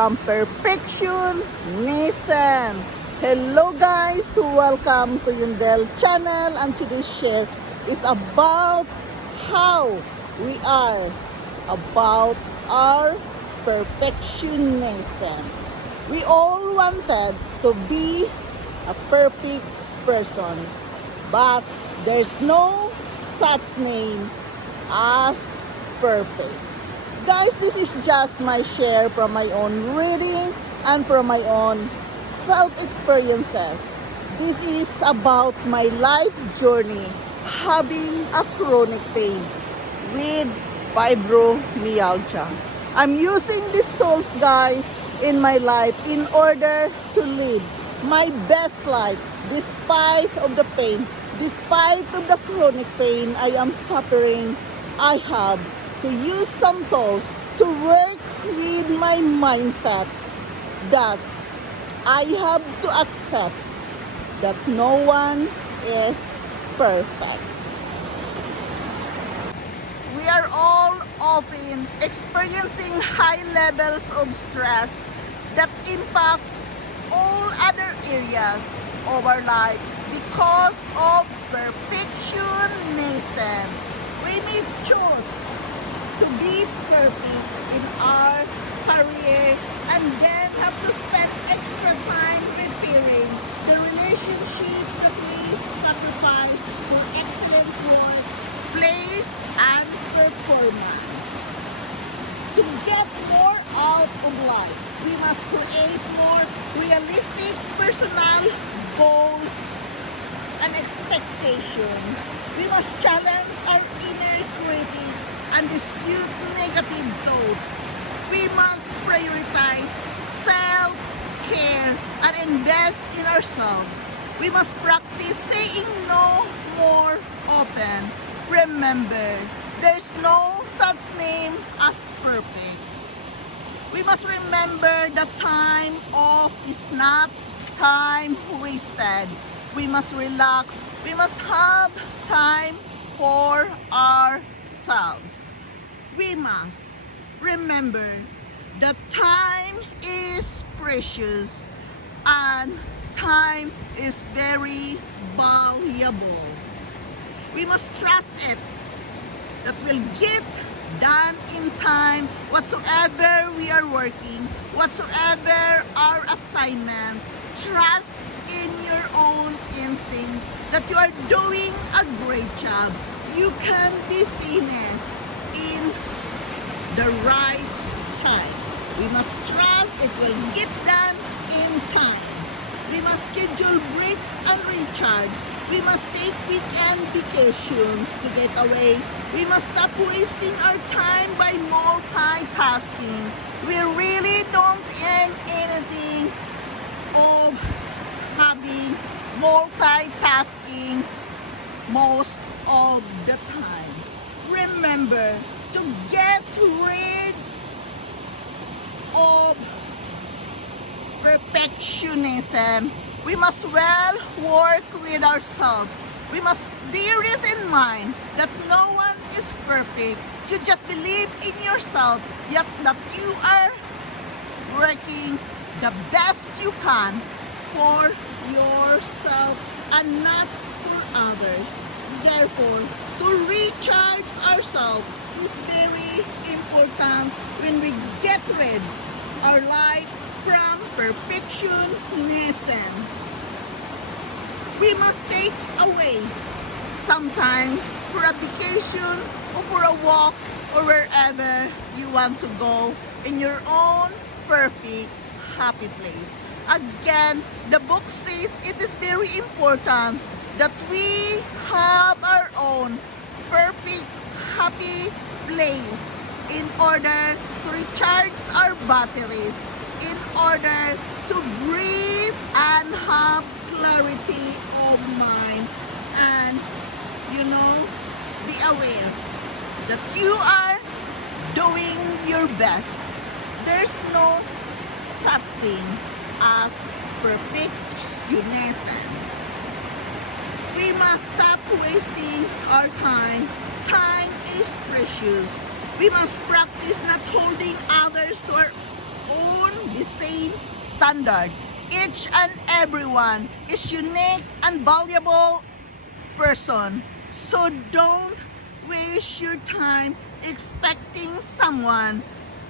from perfectionism. Hello guys, welcome to Yundel channel, and today's share is about how we are about our perfectionism. We all wanted to be a perfect person, but there's no such name as perfect. Guys, this is just my share from my own reading and from my own self-experiences. This is about my life journey having a chronic pain with fibromyalgia. I'm using these tools, guys, in my life in order to live my best life despite of the pain, despite of the chronic pain I am suffering. I have to use some tools to work with my mindset that I have to accept that no one is perfect. We are all often experiencing high levels of stress that impact all other areas of our life because of perfectionism. We may choose to be perfect in our career and then have to spend extra time repairing the relationship that we sacrifice for excellent work, place, and performance. To get more out of life, we must create more realistic personal goals and expectations. We must challenge our inner critic and dispute negative thoughts. We must prioritize self-care and invest in ourselves. We must practice saying no more often. Remember, there's no such name as perfect. We must remember that time off is not time wasted. We must relax. We must have time for ourselves. We must remember that time is precious and time is very valuable. We must trust it that we'll get done in time whatsoever we are working, whatsoever our assignment. Trust in your own instinct that you are doing a great job. You can be finished in the right time. We must trust it will get done in time. We must schedule breaks and recharge. We must take weekend vacations to get away. We must stop wasting our time by multitasking. We really don't earn anything of having multitasking most of the time. Remember, to get rid of perfectionism, we must well work with ourselves. We must bear this in mind that no one is perfect. You just believe in yourself, yet that you are working the best you can for yourself and not for others. Therefore, to recharge ourselves is very important when we get rid our life from perfectionism. We must take away sometimes for a vacation or for a walk or wherever you want to go in your own perfect happy place. Again, the book says it is very important that we have our own perfect happy place in order to recharge our batteries, in order to breathe and have clarity of mind, and be aware that you are doing your best. There's no such thing as perfectionism. We must stop wasting our time. Time is precious. We must practice not holding others to our own same standard. Each and everyone is unique and valuable person. So don't waste your time expecting someone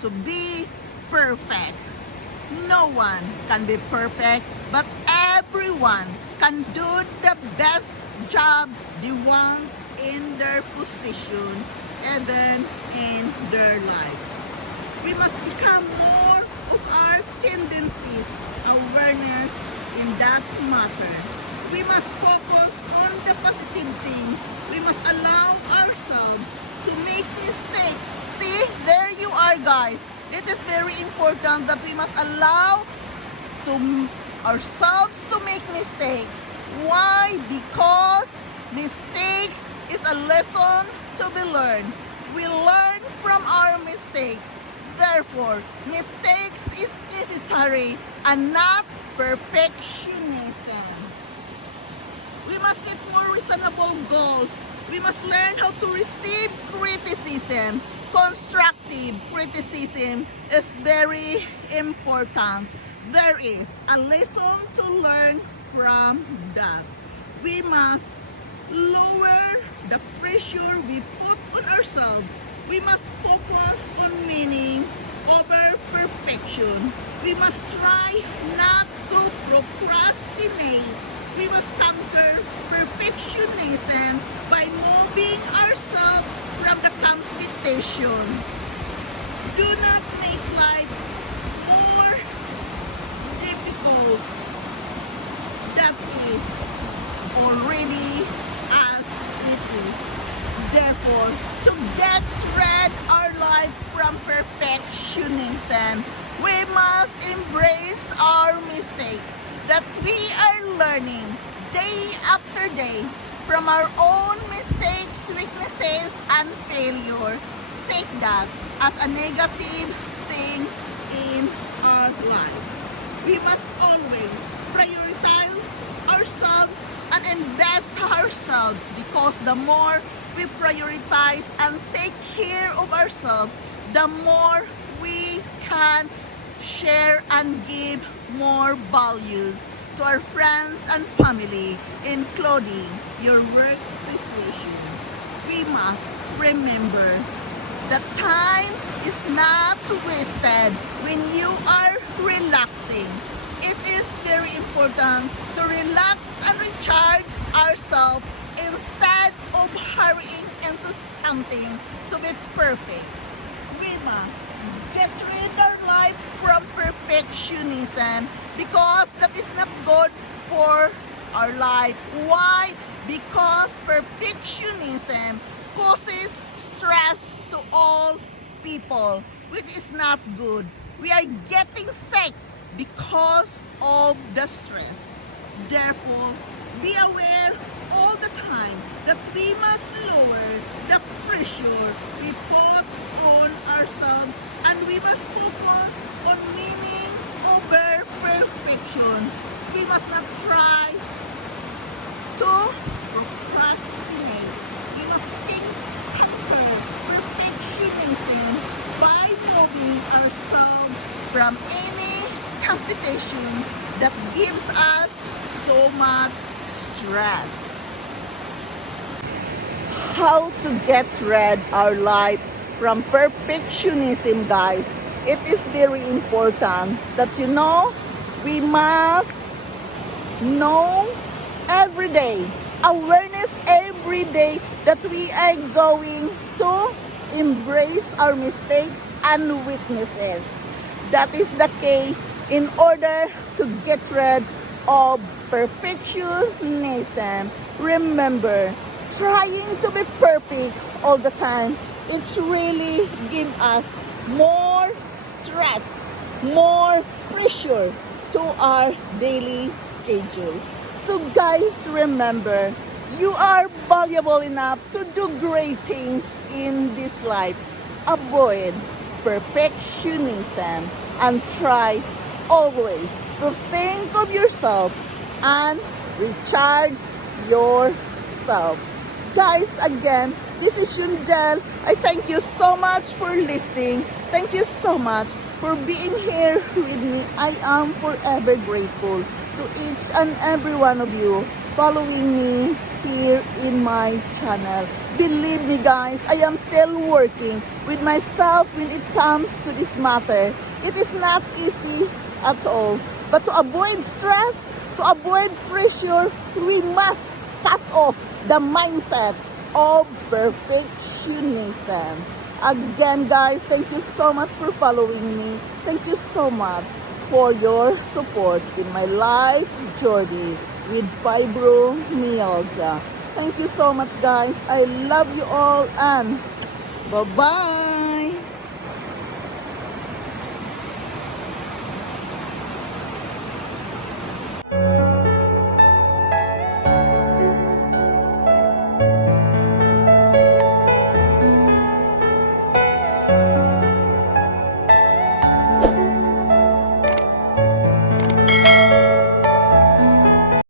to be perfect. No one can be perfect, but everyone can do the best job they want in their position, even in their life. We must become more of our tendencies, awareness in that matter. We must focus on the positive things. We must allow ourselves to make mistakes. See, there you are, guys. It is very important that we must allow ourselves to make mistakes. Why? Because mistakes is a lesson to be learned. We learn from our mistakes. Therefore, mistakes is necessary and not perfectionism. We must set more reasonable goals. We must learn how to receive criticism. Constructive criticism is very important. There is a lesson to learn from that. We must lower the pressure we put on ourselves. We must focus on meaning over perfection. We must try not to procrastinate. We must conquer perfectionism by moving ourselves from the competition. Do not make life more difficult than it is already as it is. Therefore, to get rid our life from perfectionism, we must embrace our mistakes that we are learning day after day from our own mistakes, weaknesses, and failure. Take that as a negative thing in our life. We must always prioritize ourselves and invest ourselves, because the more we prioritize and take care of ourselves, the more we can share and give more values to our friends and family, including your work situation. We must remember that time is not wasted when you are relaxing. It is very important to relax and recharge ourselves instead of hurrying into something to be perfect. We must get rid of our life from perfectionism, because that is not good for our life. Why? Because perfectionism causes stress to all people, which is not good. We are getting sick because of the stress. Therefore, be aware all the time that we must lower the pressure we put on ourselves, and we must focus on meaning over perfection. We must not try to procrastinate. We must conquer perfectionism by moving ourselves from any competitions that gives us so much stress. How to get rid our life from perfectionism, guys? It is very important that we must know every day, awareness every day, that we are going to embrace our mistakes and weaknesses. That is the key in order to get rid of perfectionism. Remember, trying to be perfect all the time, it's really give us more stress, more pressure to our daily schedule. So guys, remember, you are valuable enough to do great things in this life. Avoid perfectionism and try always to think of yourself and recharge yourself. Guys, again, this is Yundel. I thank you so much for listening. Thank you so much. for being here with me. I am forever grateful to each and every one of you following me here in my channel. Believe me guys, I am still working with myself when it comes to this matter. It is not easy at all. But to avoid stress, to avoid pressure, we must cut off the mindset of perfectionism. Again guys, thank you so much for following me. Thank you so much for your support in my life journey with fibromyalgia. Thank you so much guys. I love you all and bye-bye.